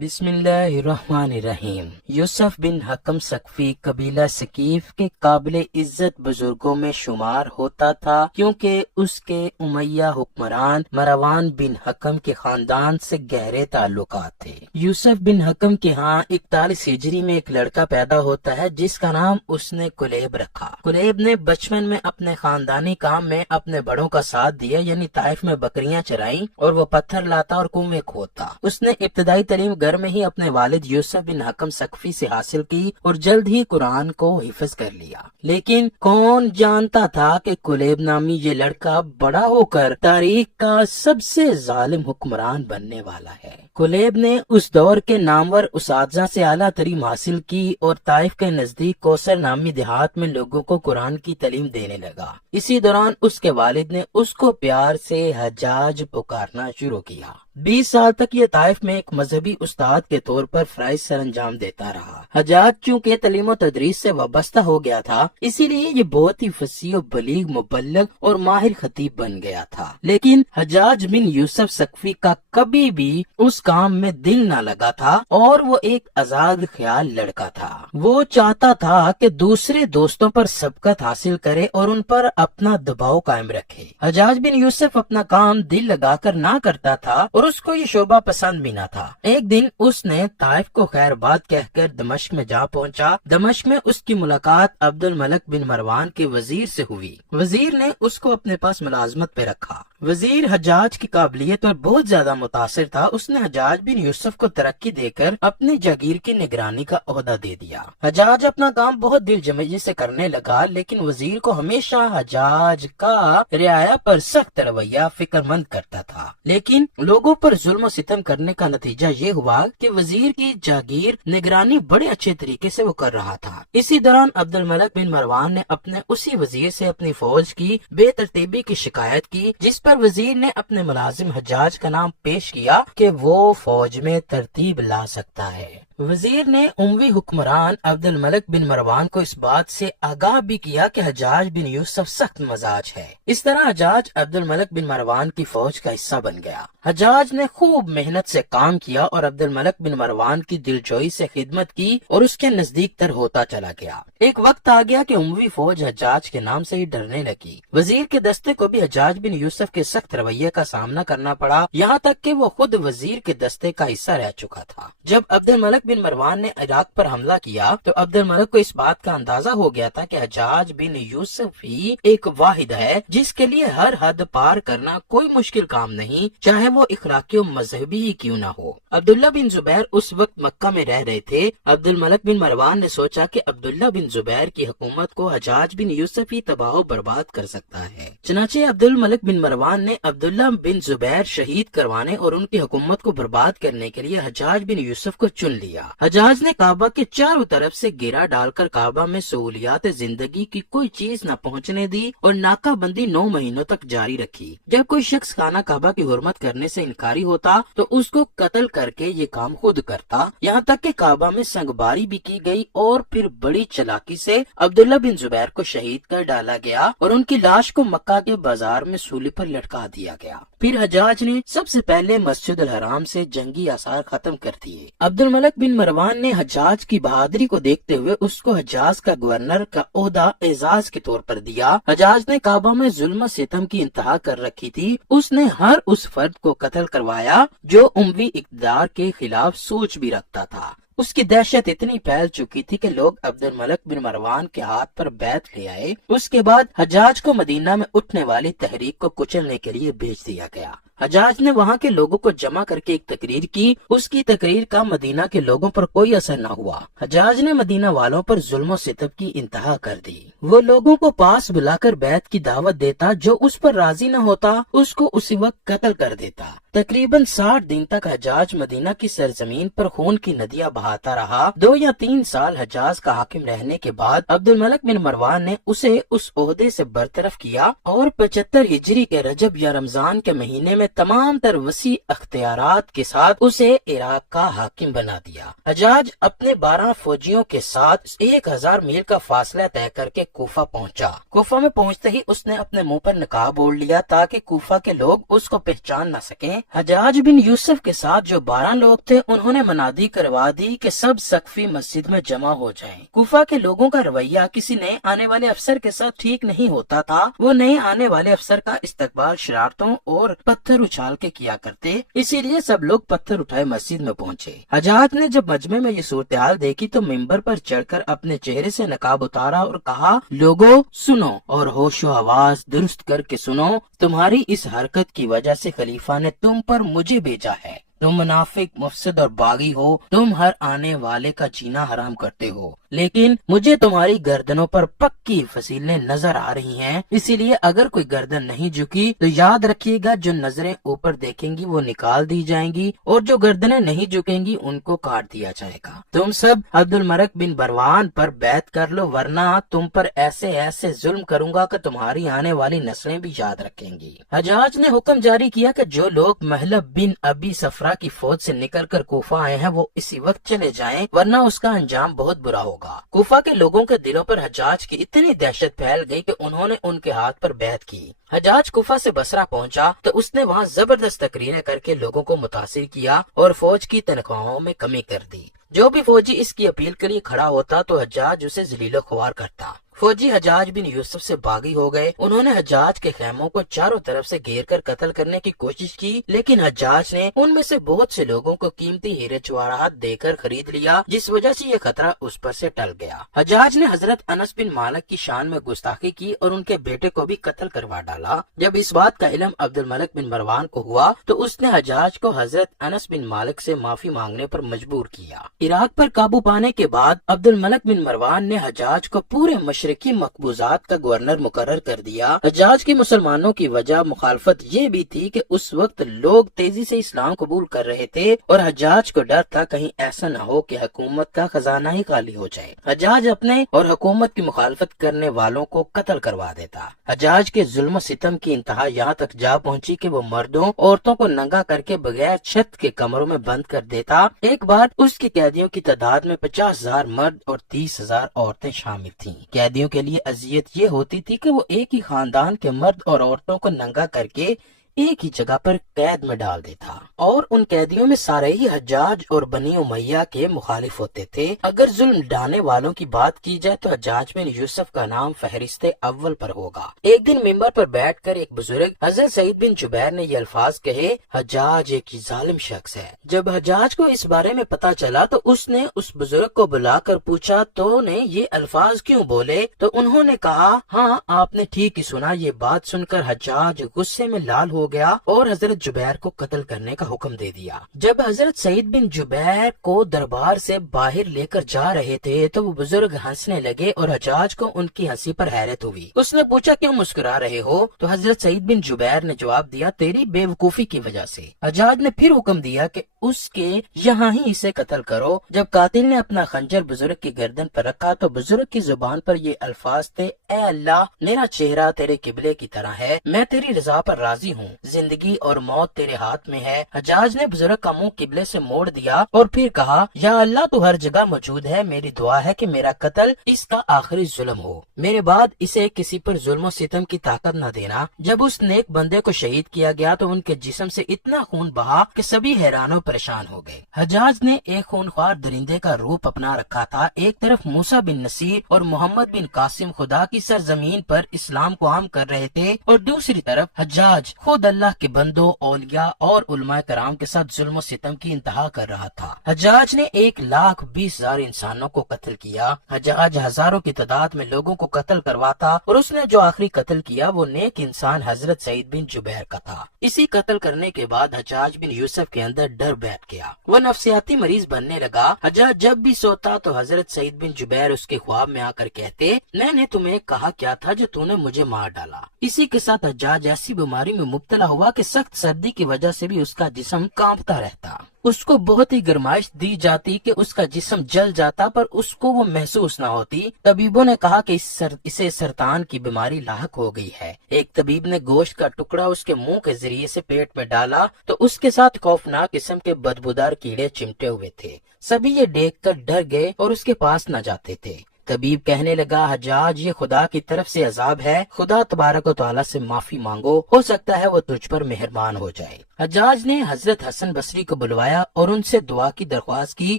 بسم اللہ الرحمن الرحیم۔ یوسف بن حکم ثقفی قبیلہ ثقیف کے قابل عزت بزرگوں میں شمار ہوتا تھا، کیونکہ اس کے امیہ حکمران مروان بن حکم کے خاندان سے گہرے تعلقات تھے۔ یوسف بن حکم کے ہاں 41 ہجری میں ایک لڑکا پیدا ہوتا ہے جس کا نام اس نے کلیب رکھا۔ کلیب نے بچپن میں اپنے خاندانی کام میں اپنے بڑوں کا ساتھ دیا، یعنی طائف میں بکریاں چرائیں اور وہ پتھر لاتا اور کنویں کھودتا۔ اس نے ابتدائی تعلیم گھر میں ہی اپنے والد یوسف بن حکم ثقفی سے حاصل کی اور جلد ہی قرآن کو حفظ کر لیا۔ لیکن کون جانتا تھا کہ کلیب نامی یہ لڑکا بڑا ہو کر تاریخ کا سب سے ظالم حکمران بننے والا ہے۔ کلیب نے اس دور کے نامور اساتذہ سے اعلیٰ تعلیم حاصل کی اور طائف کے نزدیک کوثر نامی دیہات میں لوگوں کو قرآن کی تعلیم دینے لگا۔ اسی دوران اس کے والد نے اس کو پیار سے حجاج پکارنا شروع کیا۔ 20 سال تک یہ طائف میں ایک مذہبی استاد کے طور پر فرائض سر انجام دیتا رہا۔ حجاج چونکہ تعلیم و تدریس سے وابستہ ہو گیا تھا، اسی لیے یہ بہت ہی فصیح و بلیغ مبلغ اور ماہر خطیب بن گیا تھا۔ لیکن حجاج بن یوسف ثقفی کا کبھی بھی اس کام میں دل نہ لگا تھا اور وہ ایک آزاد خیال لڑکا تھا۔ وہ چاہتا تھا کہ دوسرے دوستوں پر سبقت حاصل کرے اور ان پر اپنا دباؤ قائم رکھے۔ حجاج بن یوسف اپنا کام دل لگا کر نہ کرتا تھا اور اس کو یہ شعبہ پسند بھی نہ تھا۔ ایک دن اس نے طائف کو خیر بات کہہ کر دمشق میں جا پہنچا۔ دمشق میں اس کی ملاقات عبد الملک بن مروان کے وزیر سے ہوئی۔ وزیر نے اس کو اپنے پاس ملازمت پہ رکھا۔ وزیر حجاج کی قابلیت پر بہت زیادہ متاثر تھا۔ اس نے حجاج بن یوسف کو ترقی دے کر اپنی جاگیر کی نگرانی کا عہدہ دے دیا۔ حجاج اپنا کام بہت دل جمعی سے کرنے لگا، لیکن وزیر کو ہمیشہ حجاج کا رعایا پر سخت رویہ فکر مند کرتا تھا۔ لیکن لوگوں پر ظلم و ستم کرنے کا نتیجہ یہ ہوا کہ وزیر کی جاگیر نگرانی بڑے اچھے طریقے سے وہ کر رہا تھا۔ اسی دوران عبد الملک بن مروان نے اپنے اسی وزیر سے اپنی فوج کی بے ترتیبی کی شکایت کی، جس پر وزیر نے اپنے ملازم حجاج کا نام پیش کیا کہ وہ فوج میں ترتیب لا سکتا ہے۔ وزیر نے اموی حکمران عبد الملک بن مروان کو اس بات سے آگاہ بھی کیا کہ حجاج بن یوسف سخت مزاج ہے۔ اس طرح حجاج عبد الملک بن مروان کی فوج کا حصہ بن گیا۔ حجاج نے خوب محنت سے کام کیا اور عبد الملک بن مروان کی دلجوئی سے خدمت کی اور اس کے نزدیک تر ہوتا چلا گیا۔ ایک وقت آ گیا کہ اموی فوج حجاج کے نام سے ہی ڈرنے لگی۔ وزیر کے دستے کو بھی حجاج بن یوسف کے سخت رویے کا سامنا کرنا پڑا، یہاں تک کہ وہ خود وزیر کے دستے کا حصہ رہ چکا تھا۔ جب عبد الملک بن مروان نے عراق پر حملہ کیا تو عبد الملک کو اس بات کا اندازہ ہو گیا تھا کہ حجاج بن یوسف ہی ایک واحد ہے جس کے لیے ہر حد پار کرنا کوئی مشکل کام نہیں، چاہے وہ اخلاقی و مذہبی ہی کیوں نہ ہو۔ عبداللہ بن زبیر اس وقت مکہ میں رہ رہے تھے۔ عبد الملک بن مروان نے سوچا کہ عبداللہ بن زبیر کی حکومت کو حجاج بن یوسف ہی تباہ و برباد کر سکتا ہے۔ چنانچہ عبد الملک بن مروان نے عبداللہ بن زبیر شہید کروانے اور ان کی حکومت کو برباد کرنے کے لیے حجاج بن یوسف کو چن لیا۔ حجاج نے کعبہ کے چاروں طرف سے گھیرا ڈال کر کعبہ میں سہولیات زندگی کی کوئی چیز نہ پہنچنے دی اور ناکہ بندی 9 مہینوں تک جاری رکھی۔ جب کوئی شخص خانہ کعبہ کی حرمت کرنے سے انکاری ہوتا تو اس کو قتل کر کے یہ کام خود کرتا، یہاں تک کہ کعبہ میں سنگباری بھی کی گئی اور پھر بڑی چلاکی سے عبداللہ بن زبیر کو شہید کر ڈالا گیا اور ان کی لاش کو مکہ کے بازار میں سولی پر لٹکا دیا گیا۔ پھر حجاج نے سب سے پہلے مسجد الحرام سے جنگی آثار ختم کر دیے۔ عبد الملک بن مروان نے حجاج کی بہادری کو دیکھتے ہوئے اس کو حجاز کا گورنر کا عہدہ اعزاز کے طور پر دیا۔ حجاج نے کعبہ میں ظلم و ستم کی انتہا کر رکھی تھی۔ اس نے ہر اس فرد کو قتل کروایا جو اموی اقتدار کے خلاف سوچ بھی رکھتا تھا۔ اس کی دہشت اتنی پھیل چکی تھی کہ لوگ عبد الملک بن مروان کے ہاتھ پر بیعت لے آئے۔ اس کے بعد حجاج کو مدینہ میں اٹھنے والی تحریک کو کچلنے کے لیے بھیج دیا گیا۔ حجاج نے وہاں کے لوگوں کو جمع کر کے ایک تقریر کی۔ اس کی تقریر کا مدینہ کے لوگوں پر کوئی اثر نہ ہوا۔ حجاج نے مدینہ والوں پر ظلم و ستم کی انتہا کر دی۔ وہ لوگوں کو پاس بلا کر بیعت کی دعوت دیتا، جو اس پر راضی نہ ہوتا اس کو اسی وقت قتل کر دیتا۔ تقریباً 60 دن تک حجاج مدینہ کی سرزمین پر خون کی ندیاں بہاتا رہا۔ 2 یا 3 سال حجاز کا حاکم رہنے کے بعد عبد الملک بن مروان نے اسے اس عہدے سے برطرف کیا اور 75 ہجری کے رجب یا رمضان کے مہینے میں تمام تر وسیع اختیارات کے ساتھ اسے عراق کا حاکم بنا دیا۔ حجاج اپنے 12 فوجیوں کے ساتھ 1000 میل کا فاصلہ طے کر کے کوفہ پہنچا۔ کوفہ میں پہنچتے ہی اس نے اپنے منہ پر نقاب اوڑھ لیا تاکہ کوفہ کے لوگ اس کو پہچان نہ سکیں۔ حجاج بن یوسف کے ساتھ جو 12 لوگ تھے انہوں نے منادی کروا دی کہ سب سقفی مسجد میں جمع ہو جائیں۔ کوفہ کے لوگوں کا رویہ کسی نئے آنے والے افسر کے ساتھ ٹھیک نہیں ہوتا تھا۔ وہ نئے آنے والے افسر کا استقبال شرارتوں اور پتھر اچھال کے کیا کرتے، اسی لیے سب لوگ پتھر اٹھائے مسجد میں پہنچے۔ حجاج نے جب مجمع میں یہ صورتحال دیکھی تو ممبر پر چڑھ کر اپنے چہرے سے نقاب اتارا اور کہا، لوگو سنو اور ہوش و آواز درست کر کے سنو، تمہاری اس حرکت کی وجہ سے خلیفہ نے تم پر مجھے بھیجا ہے۔ تم منافق، مفسد اور باغی ہو، تم ہر آنے والے کا جینا حرام کرتے ہو، لیکن مجھے تمہاری گردنوں پر پکی فصیلیں نظر آ رہی ہیں، اسی لیے اگر کوئی گردن نہیں جھکی تو یاد رکھیے گا جو نظریں اوپر دیکھیں گی وہ نکال دی جائیں گی اور جو گردنیں نہیں جھکیں گی ان کو کاٹ دیا جائے گا۔ تم سب عبد الملک بن مروان پر بیعت کر لو ورنہ تم پر ایسے ایسے ظلم کروں گا کہ تمہاری آنے والی نسلیں بھی یاد رکھیں گی۔ حجاج نے حکم جاری کیا کہ جو لوگ محلب بن ابی صفرا کی فوج سے نکل کر کوفہ آئے ہیں وہ اسی وقت چلے جائیں ورنہ اس کا انجام بہت برا ہوگا۔ کوفہ کے لوگوں کے دلوں پر حجاج کی اتنی دہشت پھیل گئی کہ انہوں نے ان کے ہاتھ پر بیعت کی۔ حجاج کوفہ سے بصرہ پہنچا تو اس نے وہاں زبردست تقریریں کر کے لوگوں کو متاثر کیا اور فوج کی تنخواہوں میں کمی کر دی۔ جو بھی فوجی اس کی اپیل کے لیے کھڑا ہوتا تو حجاج اسے ذلیل و خوار کرتا۔ فوجی حجاج بن یوسف سے باغی ہو گئے۔ انہوں نے حجاج کے خیموں کو چاروں طرف سے گھیر کر قتل کرنے کی کوشش کی، لیکن حجاج نے ان میں سے بہت سے لوگوں کو قیمتی ہیرے جواہرات دے کر خرید لیا، جس وجہ سے یہ خطرہ اس پر سے ٹل گیا۔ حجاج نے حضرت انس بن مالک کی شان میں گستاخی کی اور ان کے بیٹے کو بھی قتل کروا ڈالا۔ جب اس بات کا علم عبد الملک بن مروان کو ہوا تو اس نے حجاج کو حضرت انس بن مالک سے معافی مانگنے پر مجبور کیا۔ عراق پر قابو پانے کے بعد عبد الملک بن مروان نے حجاج کو پورے مشرقی مقبوضات کا گورنر مقرر کر دیا۔ حجاج کی مسلمانوں کی وجہ مخالفت یہ بھی تھی کہ اس وقت لوگ تیزی سے اسلام قبول کر رہے تھے اور حجاج کو ڈر تھا کہیں ایسا نہ ہو کہ حکومت کا خزانہ ہی خالی ہو جائے۔ حجاج اپنے اور حکومت کی مخالفت کرنے والوں کو قتل کروا دیتا۔ حجاج کے ظلم و ستم کی انتہا یہاں تک جا پہنچی کہ وہ مردوں عورتوں کو ننگا کر کے بغیر چھت کے کمروں میں بند کر دیتا۔ ایک بار اس کے قیدیوں کی تعداد میں 50,000 مرد اور 30,000 عورتیں شامل تھیں۔ قیدیوں کے لیے اذیت یہ ہوتی تھی کہ وہ ایک ہی خاندان کے مرد اور عورتوں کو ننگا کر کے ایک ہی جگہ پر قید میں ڈال دیتا اور ان قیدیوں میں سارے ہی حجاج اور بنی امیہ کے مخالف ہوتے تھے۔ اگر ظلم ڈھانے والوں کی بات کی جائے تو حجاج بن یوسف کا نام فہرست اول پر ہوگا۔ ایک دن ممبر پر بیٹھ کر ایک بزرگ حضرت سعید بن جبیر نے یہ الفاظ کہے، حجاج ایک ظالم شخص ہے۔ جب حجاج کو اس بارے میں پتا چلا تو اس نے اس بزرگ کو بلا کر پوچھا تو نے یہ الفاظ کیوں بولے؟ تو انہوں نے کہا، ہاں آپ نے ٹھیک ہی سنا۔ یہ بات سن کر حجاج غصے میں لال ہو گیا اور حضرت جبیر کو قتل کرنے کا حکم دے دیا۔ جب حضرت سعید بن جبیر کو دربار سے باہر لے کر جا رہے تھے تو وہ بزرگ ہنسنے لگے اور حجاج کو ان کی ہنسی پر حیرت ہوئی۔ اس نے پوچھا، کیوں مسکرا رہے ہو؟ تو حضرت سعید بن جبیر نے جواب دیا، تیری بے وقوفی کی وجہ سے۔ حجاج نے پھر حکم دیا کہ اس کے یہاں ہی اسے قتل کرو۔ جب قاتل نے اپنا خنجر بزرگ کی گردن پر رکھا تو بزرگ کی زبان پر یہ الفاظ تھے، اے اللہ، میرا چہرہ تیرے قبلے کی طرح ہے، میں تیری رضا پر راضی ہوں، زندگی اور موت تیرے ہاتھ میں ہے۔ حجاج نے بزرگ کا منہ قبلے سے موڑ دیا اور پھر کہا، یا اللہ تو ہر جگہ موجود ہے، میری دعا ہے کہ میرا قتل اس کا آخری ظلم ہو، میرے بعد اسے کسی پر ظلم و ستم کی طاقت نہ دینا۔ جب اس نیک بندے کو شہید کیا گیا تو ان کے جسم سے اتنا خون بہا کہ سبھی حیران و پریشان ہو گئے۔ حجاج نے ایک خونخوار درندے کا روپ اپنا رکھا تھا۔ ایک طرف موسیٰ بن نصیر اور محمد بن قاسم خدا کی سرزمین پر اسلام کو عام کر رہے تھے اور دوسری طرف حجاج خود اللہ کے بندوں، اولیاء اور علماء کرام کے ساتھ ظلم و ستم کی انتہا کر رہا تھا۔ حجاج نے 1,20,000 انسانوں کو قتل کیا۔ حجاج ہزاروں کی تعداد میں لوگوں کو قتل کرواتا اور اس نے جو آخری قتل کیا وہ نیک انسان حضرت سعید بن جبیر کا تھا۔ اسی قتل کرنے کے بعد حجاج بن یوسف کے اندر ڈر بیٹھ گیا، وہ نفسیاتی مریض بننے لگا۔ حجاج جب بھی سوتا تو حضرت سعید بن جبیر اس کے خواب میں آ کر کہتے، میں نے تمہیں کہا کیا تھا جو تو نے مجھے مار ڈالا۔ اسی کے ساتھ حجاج ایسی بیماری میں مبتلا اطلاع ہوا کہ سخت سردی کی وجہ سے بھی اس کا جسم کانپتا رہتا۔ اس کو بہت ہی گرمائش دی جاتی کہ اس کا جسم جل جاتا، پر اس کو وہ محسوس نہ ہوتی۔ طبیبوں نے کہا کہ اسے سرطان کی بیماری لاحق ہو گئی ہے۔ ایک طبیب نے گوشت کا ٹکڑا اس کے منہ کے ذریعے سے پیٹ میں ڈالا تو اس کے ساتھ خوفناک قسم کے بدبودار کیڑے چمٹے ہوئے تھے۔ سبھی یہ دیکھ کر ڈر گئے اور اس کے پاس نہ جاتے تھے۔ طبیب کہنے لگا، حجاج یہ خدا کی طرف سے عذاب ہے، خدا تبارک و تعالیٰ سے معافی مانگو، ہو سکتا ہے وہ تجھ پر مہربان ہو جائے۔ حجاج نے حضرت حسن بصری کو بلوایا اور ان سے دعا کی درخواست کی۔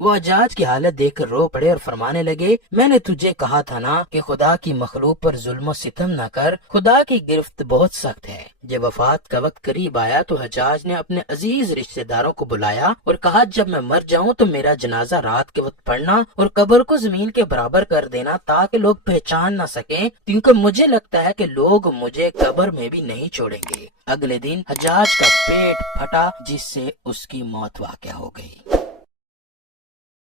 وہ حجاج کی حالت دیکھ کر رو پڑے اور فرمانے لگے، میں نے تجھے کہا تھا نا کہ خدا کی مخلوق پر ظلم و ستم نہ کر، خدا کی گرفت بہت سخت ہے۔ جب وفات کا وقت قریب آیا تو حجاج نے اپنے عزیز رشتہ داروں کو بلایا اور کہا، جب میں مر جاؤں تو میرا جنازہ رات کے وقت پڑھنا اور قبر کو زمین کے برابر کر دینا تاکہ لوگ پہچان نہ سکیں، کیونکہ مجھے لگتا ہے کہ لوگ مجھے قبر میں بھی نہیں چھوڑیں گے۔ اگلے دن حجاج کا پیٹ پھٹا جس سے اس کی موت واقع ہو گئی۔